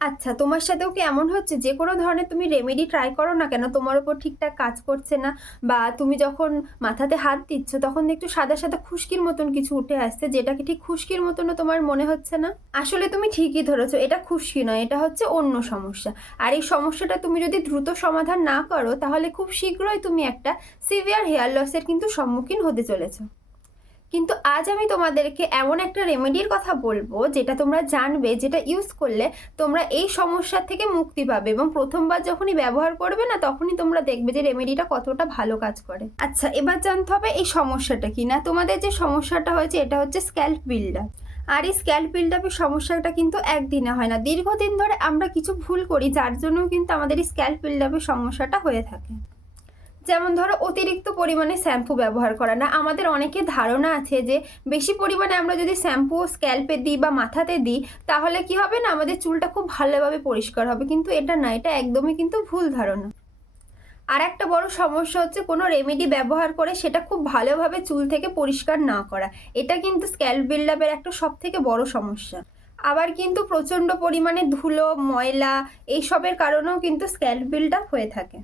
আচ্ছা তোমার সাথেও কি এমন হচ্ছে? যে কোনো ধরনের তুমি রেমেডি ট্রাই করো না কেন? তোমার উপর ঠিকঠাক কাজ করছে না বা তুমি যখন মাথাতে হাত দিচ্ছ, তখন একটু সাদা সাদা খুশকির মতন কিছু উঠে আসছে যেটাকে ঠিক খুশকির মতনও তোমার মনে হচ্ছে না? আসলে তুমি ঠিকই ধরেছো, এটা খুশকি নয়, এটা হচ্ছে অন্য সমস্যা। আর এই সমস্যাটা তুমি যদি দ্রুত সমাধান না করো, তাহলে খুব শীঘ্রই তুমি একটা সিভিয়ার হেয়ার লসের কিন্তু সম্মুখীন হতে চলেছো। কিন্তু আজ আমি তোমাদেরকে এমন একটা রেমেডির কথা বলব, যেটা তোমরা জানবে, যেটা ইউজ করলে তোমরা এই সমস্যার থেকে মুক্তি পাবে এবং প্রথমবার যখনই ব্যবহার করবে না, তখনই তোমরা দেখবে যে রেমেডিটা কতটা ভালো কাজ করে। আচ্ছা এবার জানতে হবে এই সমস্যাটা কি? না, তোমাদের যে সমস্যাটা হয়েছে, এটা হচ্ছে স্ক্যাল্প বিল্ডার আর এই স্ক্যাল্প বিল্ডআপের সমস্যাটা কিন্তু একদিনে হয় না। দীর্ঘদিন ধরে আমরা কিছু ভুল করি, যার জন্য কিন্তু আমাদের এই স্ক্যাল্প বিল্ডআপের সমস্যাটা হয়ে থাকে। যেমন ধরো অতিরিক্ত পরিমাণে শ্যাম্পু ব্যবহার করা না, আমাদের অনেকের ধারণা আছে যে বেশি পরিমাণে আমরা যদি শ্যাম্পু স্ক্যাল্পে দিই বা মাথাতে দিই, তাহলে কি হবে না, আমাদের চুলটা খুব ভালোভাবে পরিষ্কার হবে। কিন্তু এটা না, এটা একদমই কিন্তু ভুল ধারণা। আর একটা বড় সমস্যা হচ্ছে কোনো রেমেডি ব্যবহার করে সেটা খুব ভালোভাবে চুল থেকে পরিষ্কার না করা। এটা কিন্তু স্ক্যাল্প বিল্ডআপের একটা সব থেকে বড় সমস্যা। আবার কিন্তু প্রচণ্ড পরিমাণে ধুলো, ময়লা, এইসবের কারণেও কিন্তু স্ক্যাল্প বিল্ডআপ হয়ে থাকে।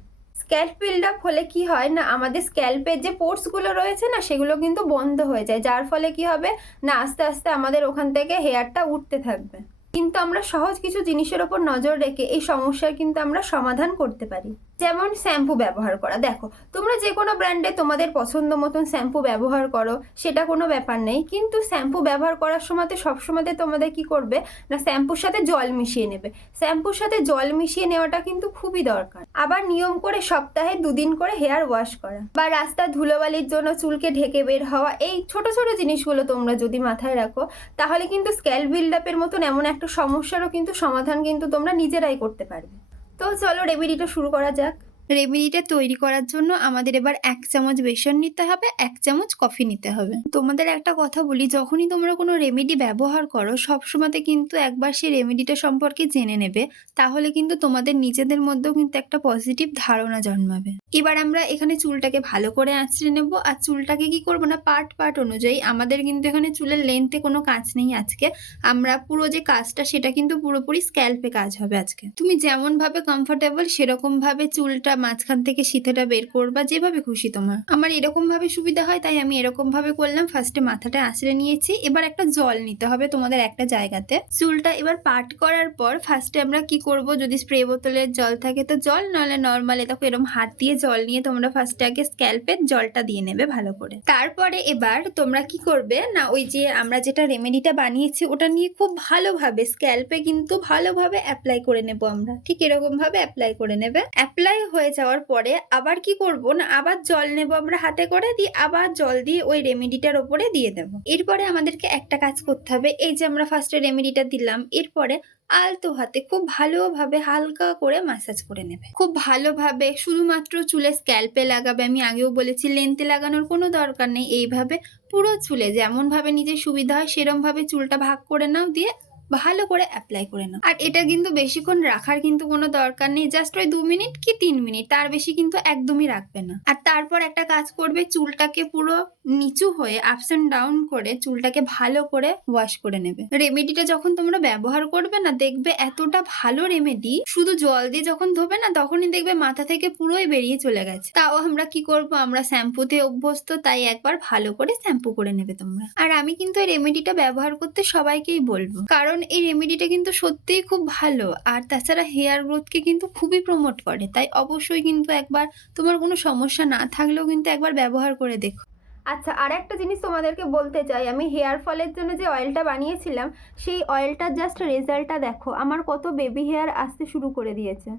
স্ক্যাল্প বিল্ড আপ হলে কি হয় না, আমাদের স্ক্যাল্পের যে পোর্টসগুলো রয়েছে না, সেগুলো কিন্তু বন্ধ হয়ে যায়। যার ফলে কি হবে? না, আস্তে আস্তে আমাদের ওখান থেকে হেয়ারটা উঠতে থাকবে। কিন্তু আমরা সহজ কিছু জিনিসের ওপর নজর রেখে এই সমস্যার কিন্তু আমরা সমাধান করতে পারি। যেমন শ্যাম্পু ব্যবহার করা। দেখো, তোমরা যে কোনো ব্র্যান্ডে তোমাদের পছন্দ মতন শ্যাম্পু ব্যবহার করো, সেটা কোনো ব্যাপার নেই। কিন্তু শ্যাম্পু ব্যবহার করার সময়তে, সবসময়তে তোমাদের কি করবে না, শ্যাম্পুর সাথে জল মিশিয়ে নেবে। শ্যাম্পুর সাথে জল মিশিয়ে নেওয়াটা কিন্তু খুবই দরকার। আবার নিয়ম করে সপ্তাহে দুদিন করে হেয়ার ওয়াশ করা। বা রাস্তা ধুলোবালির জন্য চুলকে ঢেকে বের হওয়া, এই ছোট ছোট জিনিসগুলো তোমরা যদি মাথায় রাখো, তাহলে কিন্তু স্ক্যাল বিল্ড আপের মতন এমন একটা সমস্যারও কিন্তু সমাধান কিন্তু তোমরা নিজেরাই করতে পারবে। তো চলো রেমিডিটা শুরু করা যাক। রেমেডিটা তৈরি করার জন্য আমাদের এবার এক চামচ বেসন নিতে হবে, এক চামচ কফি নিতে হবে। তোমাদের একটা কথা বলি, যখনই তোমরা কোনো রেমেডি ব্যবহার করো, সবসময়তে কিন্তু একবার সেই রেমেডিটা সম্পর্কে জেনে নেবে, তাহলে কিন্তু তোমাদের নিজেদের মধ্যেও কিন্তু একটা পজিটিভ ধারণা জন্মাবে। এবার আমরা এখানে চুলটাকে ভালো করে আঁচড়ে নেব, আর চুলটাকে কি করব না, পার্ট পার্ট অনুযায়ী, আমাদের কিন্তু এখানে চুলের লেন্থে কোনো কাজ নেই আজকে, আমরা পুরো যে কাজটা সেটা কিন্তু পুরোপুরি স্ক্যাল্পে কাজ হবে আজকে। তুমি যেমনভাবে কমফোর্টেবল সেরকমভাবে চুলটা মাঝখান থেকে সিথেটা বের করবা যেভাবে খুশি তোমার। আমার এরকম ভাবে সুবিধা হয়, তাই আমি এরকম ভাবে করলাম ফার্স্টে মাথাটা আঁচড়ে নিয়েছি। এবার একটা জল নিতে হবে তোমাদের একটা জায়গাতে। চুলটা এবার পাট করার পর ফার্স্টে আমরা কি করব? যদি স্প্রে বোতলের জল থাকে তো জল নাহলে নর্মালি দেখো এরকম হাত দিয়ে জল নিয়ে তোমরা ফার্স্টে আগে স্ক্যাল্পের জলটা দিয়ে নেবে ভালো করে। তারপরে এবার তোমরা কি করবে না, ওই যে আমরা যেটা রেমেডিটা বানিয়েছি ওটা নিয়ে খুব ভালোভাবে স্ক্যাল্পে কিন্তু ভালোভাবে অ্যাপ্লাই করে নেব আমরা। ঠিক এরকম ভাবে অ্যাপ্লাই করে নেবে। অ্যাপ্লাই হয়ে যাওয়ার পরে আবার কি করব না, আবার জল নেব আমরা হাতে করে দিয়ে আবার জল দিয়ে ওই রেমেডিটার ওপরে দিয়ে দেব। এরপরে আমাদেরকে একটা কাজ করতে হবে, এই যে আমরা ফার্স্টে রেমেডিটা দিলাম, এরপরে আলতো হাতে খুব ভালোভাবে হালকা করে ম্যাসাজ করে নেবে। খুব ভালোভাবে শুধুমাত্র চুলে স্ক্যাল্পে লাগাবে, আমি আগেও বলেছি লেন্থে লাগানোর কোনো দরকার নেই, এইভাবে পুরো চুলে যেমনভাবে নিজের সুবিধা হয় সেরমভাবে চুলটা ভাগ করে নাও দিয়ে ভালো করে অ্যাপ্লাই করে নাও। আর এটা কিন্তু বেশিক্ষণ রাখার কিন্তু কোনো দরকার নেই জাস্ট ওই দু মিনিট কি তিন মিনিট, তার বেশি কিন্তু একদমই রাখবে না। আর তারপর একটা কাজ করবে, চুলটাকে পুরো নিচু হয়ে আপস অ্যান্ড ডাউন করে চুলটাকে ভালো করে ওয়াশ করে নেবে। রেমেডিটা যখন তোমরা ব্যবহার করবে না, দেখবে এতটা ভালো রেমেডি শুধু জল দিয়ে যখন ধোবে না, তখনই দেখবে মাথা থেকে পুরোই বেরিয়ে চলে গেছে। তাও আমরা কি করব, আমরা শ্যাম্পুতে অভ্যস্ত, তাই একবার ভালো করে শ্যাম্পু করে নেবে তোমরা। আর আমি কিন্তু এই রেমেডিটা ব্যবহার করতে সবাইকেই বলব। কারণ এই রেমেডিটা কিন্তু সত্যিই খুব ভালো। আর তাছাড়া হেয়ার গ্রোথকে কিন্তু খুবই প্রমোট করে। তাই অবশ্যই কিন্তু একবার তোমার কোনো সমস্যা না থাকলেও কিন্তু একবার ব্যবহার করে দেখো। আচ্ছা আর একটা জিনিস তোমাদেরকে বলতে চাই। আমি হেয়ার ফলের জন্য যে অয়েলটা বানিয়েছিলাম, সেই অয়েলটার জাস্ট রেজাল্টটা দেখো। আমার কত বেবি হেয়ার আসতে শুরু করে দিয়েছে।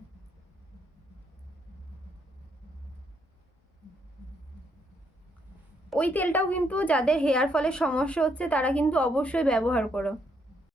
ওই তেলটাও কিন্তু যাদের হেয়ার ফলের সমস্যা হচ্ছে, তারা কিন্তু অবশ্যই ব্যবহার করো।